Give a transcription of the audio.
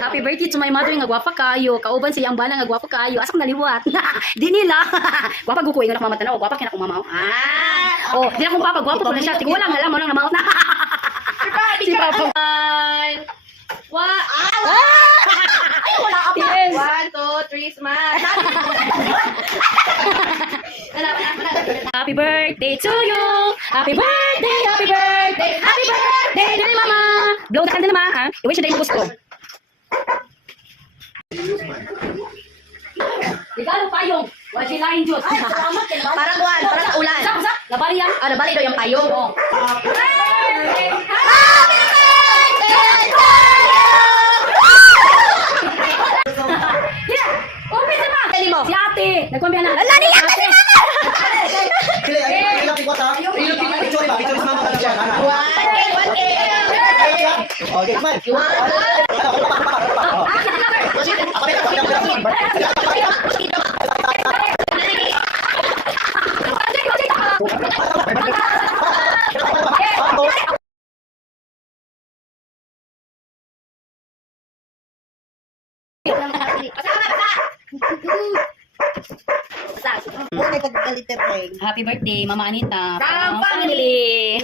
Happy birthday to my mother nga gwapa kayo. Kauban siya ang bana nga gwapa kayo. Asak naliwat. Di nila. Gwapa guko ingon ako mamatanaw. Gwapa kina ko mamaw. Oh, di na kong papa gwapa ko na siya. Tigo lang alam mo nang namaot na. Si papa. What? Ay, wala ka pa. 1, 2, 3, smash. Happy birthday to you. Happy birthday, happy birthday, happy birthday, dali mama. Blow the candle ma, ha? I-wish na yung gusto. Regalo payong. Wala siya lain Diyos. Parang buwan, parang sa ulan. Sa, labari yan. Nabali daw yung payong. Open naman. Dali mo. Si ate. Nagkumbiyan na. Lali yan, dali mo. Okay, smile. Muna pagkaliter ring. Happy birthday, Mama Anita. From From family.